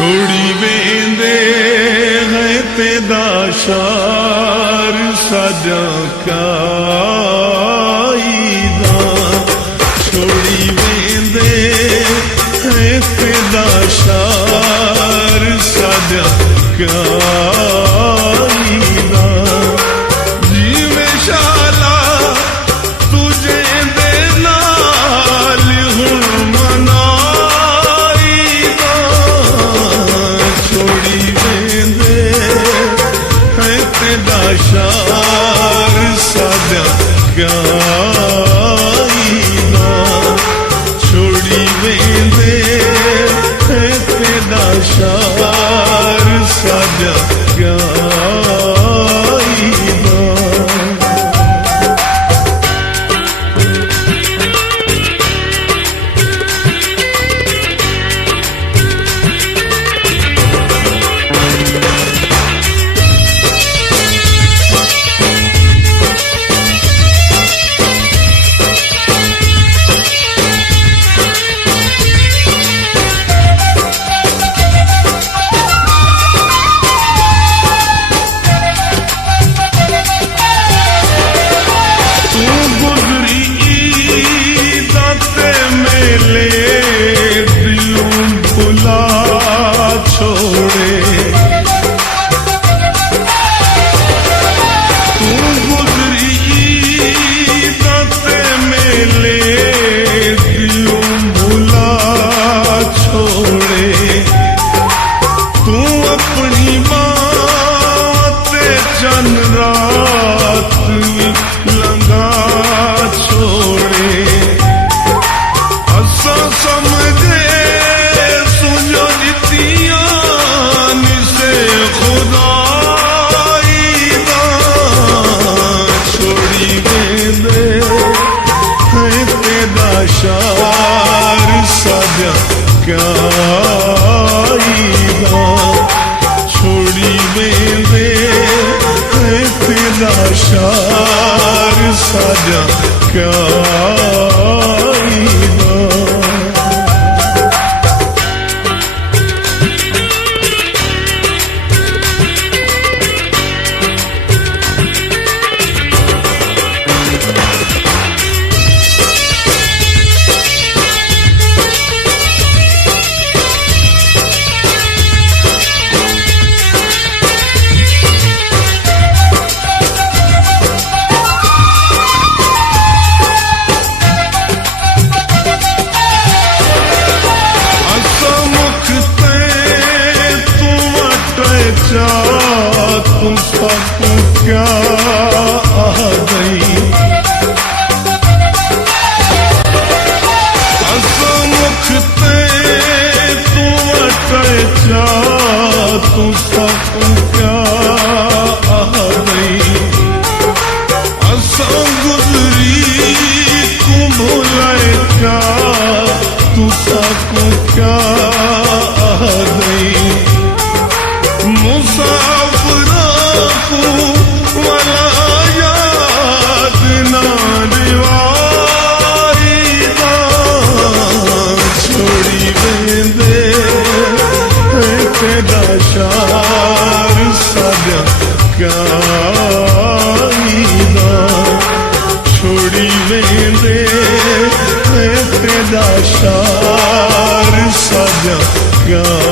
छोड़ी वेंदे है तेदा शार साजा काईदा छोड़ी वेंदे है तेदा शार साजा काईदा जीवे शाला तुझे दे नाल हुण मनाईदा छोड़ी वेंदे है तेदा शार साजा काईदा छोड़ी वेंदे है तेदा शार साजा काईदा शार साजा काईदा छोड़ी वेंदे है तेदा शार साजा काईदा तुम सबको क्या आ गई असमुख ते तुम अटचा तुम सबको क्या आ गई असं गुजरी तुम भुलाए क्या तुम सबको क्या आ गई मुसाफिरा को वाला याद ना दिवाईदा छोड़ी वेंदे है तेदा शार साजा काईदा छोड़ी वेंदे है तेदा शार साजा काईदा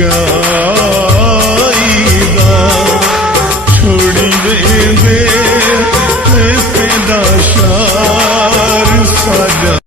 ਗਾਈ ਦਾ ਛੋੜੀ ਵੇਂਦੇ ਫੇਫੇ ਦਾ ਸ਼ਾਰ ਸਾਜਾ